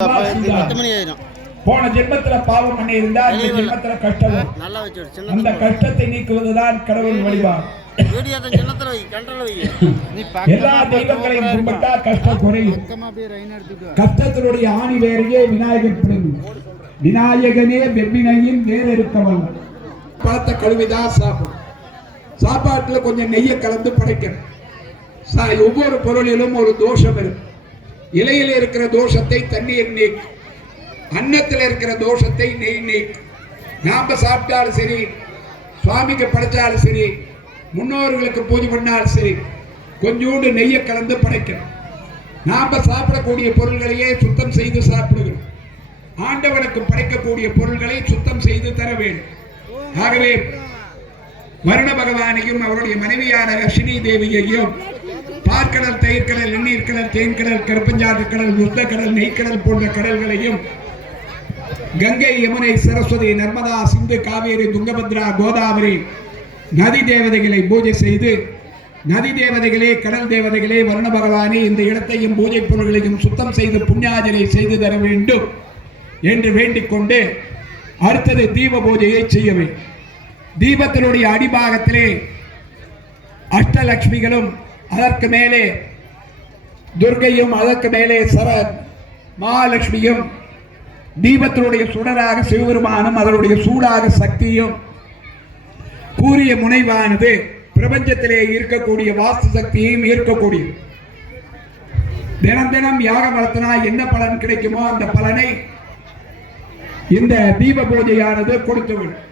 போன ஜென்மத்துல பாவம் பண்ணி இருந்தா இந்த ஜென்மத்துல கஷ்டம் அந்த கஷ்டத்தை நீக்குவதுதான் கடவுள் வழிபாடு. எல்லா தெய்வங்களையும் கும்பிட்டா கஷ்டம் குறையும். கஷ்டத்தினுடைய ஆணி வேறையே விநாயகர் பிறகு விநாயகனே வெவ்வினையும் வேறு இருக்கவல்ல. பழத்தை கழுவிதான் சாப்பிடும். சாப்பாட்டுல கொஞ்சம் நெய்யை கலந்து படைக்கணும். ஒவ்வொரு பொருளிலும் ஒரு தோஷம் இருக்கு. இலையில இருக்கிற தோஷத்தை தண்ணீர் நீக்கும், அன்னத்தில் இருக்கிற தோஷத்தை நெய் நீக்கும். நாம சாப்பிட்டாலும் சரி, சுவாமிக்கு படைச்சாலும் சரி, முன்னோர்களுக்கு பூஜை பண்ணாலும் சரி, கொஞ்சோண்டு நெய்யை கலந்து படைக்கணும். நாம சாப்பிடக்கூடிய பொருள்களையே சுத்தம் செய்து சாப்பிடுகிறோம். ஆண்டவனுக்கு படைக்கக்கூடிய பொருள்களை சுத்தம் செய்து தர வேண்டும். ஆகவே வருண பகவானையும் அவருடைய மனைவியான அஸ்வினி தேவியையும் பார்க்கடல், தயிர்கடல், எண்ணீர் கடல், தேன்கடல், கருப்பஞ்சாறு கடல், முத்த கடல், நெய்க்கடல் போன்ற கடல்களையும் கங்கை, யமுனை, சரஸ்வதி, நர்மதா, சிந்து, காவேரி, துங்கபத்ரா, கோதாவரி நதி தேவதைகளை பூஜை செய்து, நதி தேவதைகளே, கடல் தேவதைகளே, வருண பகவானே, இந்த இடத்தையும் பூஜை பொருள்களையும் சுத்தம் செய்து புண்ணியாஜனை செய்து தர வேண்டும் என்று வேண்டிக் கொண்டு அடுத்தது தீப பூஜையை செய்ய வேண்டும். தீபத்தினுடைய அடிபாகத்திலே அஷ்டலட்சுமிகளும், அதற்கு மேலே துர்கையும், அதற்கு மேலே மகாலட்சுமியும், தீபத்தினுடைய சுடராக சிவபெருமானும், அதனுடைய சூடாக சக்தியும், கூறிய முனைவானது பிரபஞ்சத்திலே இருக்கக்கூடிய வாஸ்து சக்தியையும் இருக்கக்கூடிய. தினம் தினம் யாகம் வளர்த்தினா என்ன பலன் கிடைக்குமோ அந்த பலனை இந்த தீப பூஜையானது கொடுத்துவிடும்.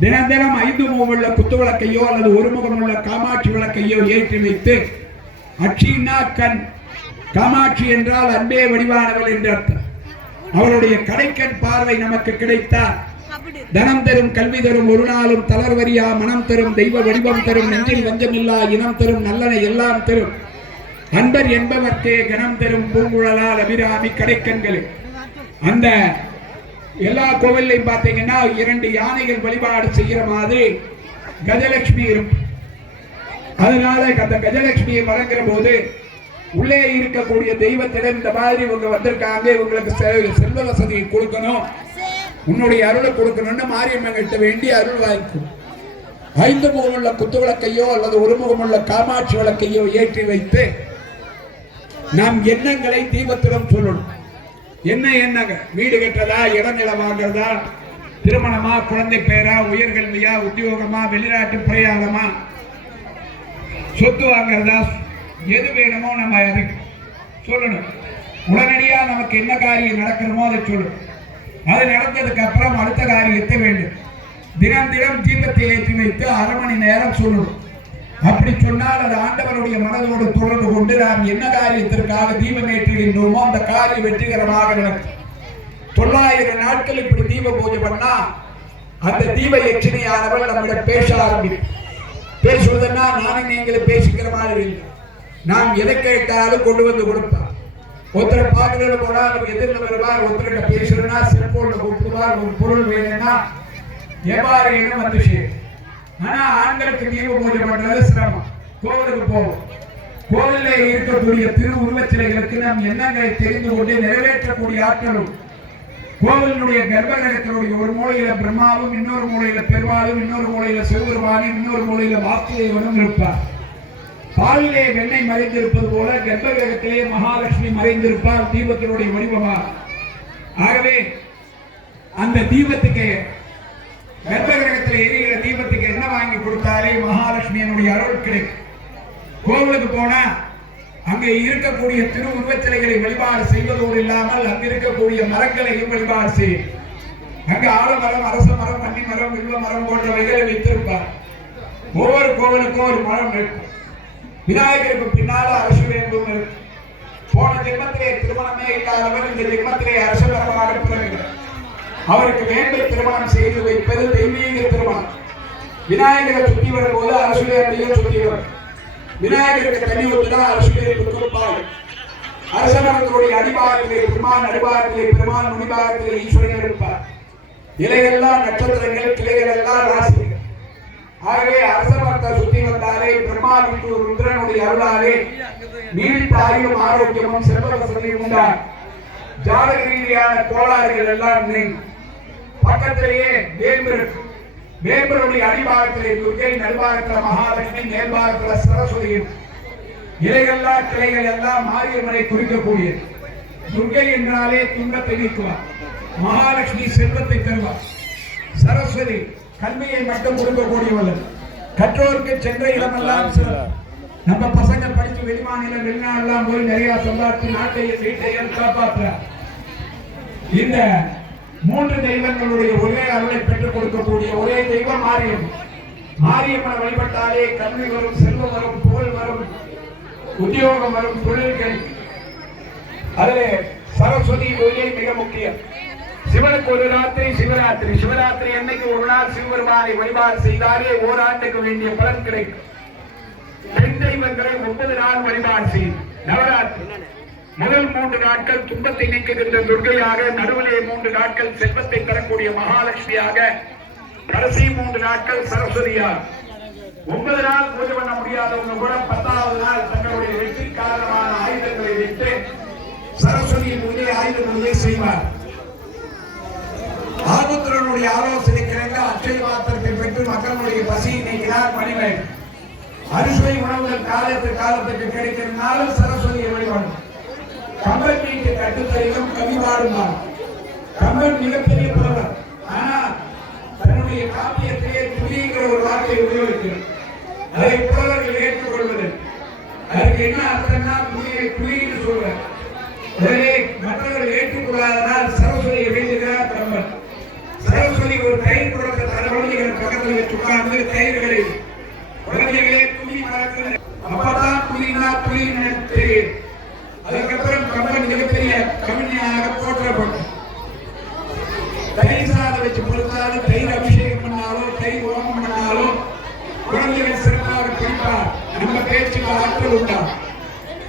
தினம் தினம் 5 முகமுள்ள குத்து விளக்கையோ அல்லது ஒரு முகமுள்ள காமாட்சி விளக்கையோ ஏற்றி வைத்து, அட்சின்னா கண், காமாட்சி என்றால் அன்பே வடிவானவள் என்று அர்த்தம். அவருடைய கடைக்கண் பார்வை நமக்கு கிடைத்தால் தனம் தரும், கல்வி தரும், ஒரு நாளும் தளர்வரியா மனம் தரும், தெய்வ வடிவம் தரும், நெஞ்சில் வஞ்சமில்லா இனம் தரும், நல்லன எல்லாம் தரும், அன்பர் என்பவர்க்கே கணம் தரும், பூங்குழலால் அபிராமி கடைக்கண்கள். அந்த எல்லா கோவிலையும் பார்த்தீங்கன்னா 2 யானைகள் வழிபாடு செய்கிற மாதிரி கஜலட்சுமி இருக்கும். அதனால அந்த கஜலட்சுமியை வணங்குற போது உள்ளே இருக்கக்கூடிய தெய்வத்திடம் இந்த மாதிரி இவங்க வந்திருக்காங்க, இவங்களுக்கு செல்வ வசதியை கொடுக்கணும், உன்னுடைய அருளை கொடுக்கணும்னு மாரியம்மன் கிட்ட வேண்டி அருள் வாங்கிக்கும். 5 முகமுள்ள குத்து விளக்கையோ அல்லது ஒரு முகமுள்ள காமாட்சி விளக்கையோ ஏற்றி வைத்து நாம் எண்ணங்களை தீபத்திடம் சொல்லணும். என்ன எண்ணங்க? வீடு கட்டுறதா, இடநில வாங்குறதா, திருமணமா, குழந்தை பேரா, உயர்கல்வியா, உத்தியோகமா, வெளிநாட்டு பிரயாணமா, சொத்து வாங்குறதா, எது வேணுமோ நம்ம அதுக்கு சொல்லணும். உடனடியா நமக்கு என்ன காரியம் நடக்கணுமோ அதை சொல்லணும். அது நடந்ததுக்கு அப்புறம் அடுத்த காரியத்தை வேண்டும். தினம் தினம் தீபத்தை ஏற்றி வைத்து 1/2 மணி நேரம் சொல்லணும். அப்படி சொன்னால் அது ஆண்டவருடைய மனதோடு தொடர்பு கொண்டு நாம் என்ன காரியத்திற்காக தீபம் ஏற்றுகின்றோமோ அந்த காரியம் வெற்றிகரமாக நடக்கும். 900 நாட்கள் இப்படி தீப பூஜை பண்ணா அந்த தீப யட்சினியானவள் நம்மிடம் பேச ஆரம்பிக்கும். பேசுவதுன்னா நானும் நீங்களும் பேசிக்கிற மாதிரி இல்லை. நாம் எதை கேட்டாலும் கொண்டு வந்து கொடுப்பார். ஒருத்தரை பார்க்கறது போனா நம்ம எதிர்ல வருவார், ஒருத்தர்கிட்ட பேசுறதுன்னா செல்போன்ல கூப்பிடுவார், ஒரு பொருள் வேணும்னா எவ்வாறு வேணும் வந்து செய்யும். ஆனா ஆண்களுக்கு தீப பூஜை பண்றது சிரமம். கோவிலுக்கு போவோம், கோவில்ல இருக்கக்கூடிய திரு உருவச்சிலைகளுக்கு நாம் எண்ணங்களை தெரிந்து கொண்டு நிறைவேற்றக்கூடிய ஆட்களும், கோவிலுடைய கர்ப்பகிரகத்தினுடைய ஒரு மூலையில பிரம்மாவும், இன்னொரு மூலையில பெருமாளும், இன்னொரு மூலையில சிவபெருமானும், இன்னொரு மூலையில வாசுதேவனும் இருப்பார். பாலிலே வெண்ணெய் மறைந்திருப்பது போல கர்ப்பகிரகத்திலே மகாலட்சுமி மறைந்திருப்பார் தீபத்தினுடைய வடிவமாக. ஆகவே அந்த தீபத்துக்கு, கர்ப்பகிரகத்தில் எரிகிற தீபத்துக்கு என்ன வாங்கி கொடுத்தாலே மகாலட்சுமியினுடைய அருள் கிடைக்கும். கோவிலுக்கு போனா அங்கே இருக்கக்கூடிய திரு உருவச்சிலைகளை வழிபாடு செய்வதோடு இல்லாமல் அங்கு இருக்கக்கூடிய மரங்களையும் வழிபாடு செய்யும். அங்கு ஆலமரம், அரச மரம், வன்னி மரம், வில்வ மரம் போன்றவைகளை வைத்திருப்பார். ஒவ்வொரு கோவிலுக்கும் ஒரு மரம் இருக்கும். விநாயகருக்கு பின்னால அரசு வேண்டும் இருக்கு. போன ஜென்மத்திலே திருமணமே இல்லாதவர் இந்த ஜென்மத்திலே அரசு மரமாக பிறகுகிறார். அவருக்கு வேண்டும் திருமணம் செய்து வைப்பது தெய்வீக திருமணம். விநாயகரை சுற்றி வரும்போது அரசுடைய சுற்றி வரும். விநாயகருக்கு தண்ணி ஊற்றினா அரசுடைய கொடுப்பார். அரசமரத்தினுடைய அடிபாகத்திலே பெருமான், அடிபாகத்திலே பெருமான், நுனிபாகத்திலே ஈஸ்வரன் இருப்பார். இலையெல்லாம் நட்சத்திரங்கள், கிளைகள் எல்லாம் ராசிகள். ஆகவே அரசமரத்தை சுற்றி வந்தாலே பிரம்மா விஷ்ணு ருத்ரனுடைய அருளாலே நீடித்த ஆயுளும் ஆரோக்கியமும் செல்வ வசதியும் உண்டார். ஜாதக ரீதியான கோளாறுகள் எல்லாம் நீங்கி பக்கத்திலேயே வேம்பு இருக்கு. வேம்பருடைய அடிபாகத்திலே துர்க்கை, நடுபாகத்தில் மகாலட்சுமி, மேல்பாகத்தில் சரஸ்வதி இருக்கு. இலைகள்லாம் கிளைகள் எல்லாம் மாரியம்மனை குறிக்கக்கூடியது. துர்க்கை என்றாலே துன்பத்தை நீக்குவார், மகாலட்சுமி செல்வத்தை தருவார், சரஸ்வதி கல்வியை மட்டும் கொடுக்கக்கூடியவள். கற்றோருக்கு சென்ற இடமெல்லாம் நம்ம பசங்க படிச்சு வெளிமாநிலம் வெளிநாடெல்லாம் போய் நிறைய சம்பாதித்து நாட்டையும் வீட்டையும் காப்பாற்றார். இந்த மூன்று தெய்வங்களுடைய ஒரே அருளை பெற்றுக் கொடுக்கக்கூடிய ஒரே தெய்வம் மாரியம்மன். மாரியம்மனை வழிபட்டாலே கல்வி வரும், செல்வம் வரும், புகழ் வரும், உத்தியோகம் வரும், தொழில் கிடைக்கும். அதிலே சரஸ்வதி பூஜை மிக முக்கியம். சிவனுக்கு ஒரு ராத்திரி சிவராத்திரி. சிவராத்திரி அன்னைக்கு ஒரு நாள் சிவபெருமானை வழிபாடு செய்தாலே ஓராண்டுக்கு வேண்டிய பலன் கிடைக்கும். பெண் தெய்வங்களை 9 நாள் வழிபாடு செய்யும். நவராத்திரி முதல் 3 நாட்கள் துன்பத்தை நீக்குகின்ற துர்க்கையாக, நடுவிலே 3 நாட்கள் செல்வத்தை தரக்கூடிய மகாலட்சுமியாக, கடைசி 3 நாட்கள் சரஸ்வதியாக. 9 நாள் பூஜை பண்ண முடியாதவங்க கூட 10வது நாள் தங்களுடைய வெற்றி காரணமான ஆயுதங்களை வைத்து சரஸ்வதி பூஜை, ஆயுத பூஜை செய்வார். ஆபுத்திரனுடைய ஆலோசனை கிடைக்க அச்சை பாத்திரத்தை பெற்று மக்களுடைய பசியை நீக்கிறார் மணிமேல். அரிசுவை உணவுகள் காலத்துக்கு கிடைக்கிறதுனால சரஸ்வதியை வழிபாடு. கம்பன் வீட்டு கட்டுத்தறியும் கவி பாடுமார். கம்பன் மிகப்பெரிய புலவர். ஆனால் தன்னுடைய காப்பியத்திலே துளிங்கிற ஒரு வார்த்தையை உபயோகிக்கிறார். அதை புலவர்கள் ஏற்றுக்கொள்வது. அதுக்கு என்ன அர்த்தம்னா துளின்னு சொல்றார். உடனே மற்றவர்கள் ஏற்றுக்கொள்ளாதனால் சரஸ்வதியை வேண்டுகிறார் கம்பன். சரஸ்வதி ஒரு கயிறு கொடுக்க குழந்தைகள் பக்கத்தில் வச்சு உட்கார்ந்து கயிறுகளை குழந்தைகளே துளி மறக்கிறது. அப்பதான் துளினா துளின்னு தெரியும். அதுக்கப்புறம் கம்பன் மிகப்பெரிய கவிஞனாக போற்றப்பட்டார். தயிர் சாதம் வச்சு பொறுத்தாலும், தயிர் அபிஷேகம் பண்ணாலும், தயிர் ஹோமம் பண்ணாலும் குழந்தைகள் சிறப்பாக பிடிப்பார். நம்ம பேச்சுக்கு ஆற்றல் உண்டா.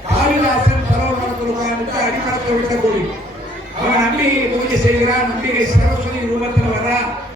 காளிதாசன் சரோவரத்தில் உட்கார்ந்து அடிமரத்தை விடக்கூடிய அவன் அம்பிகை பூஜை செய்கிறான். அம்பிகை சரஸ்வதி ரூபத்தில் வர்றா.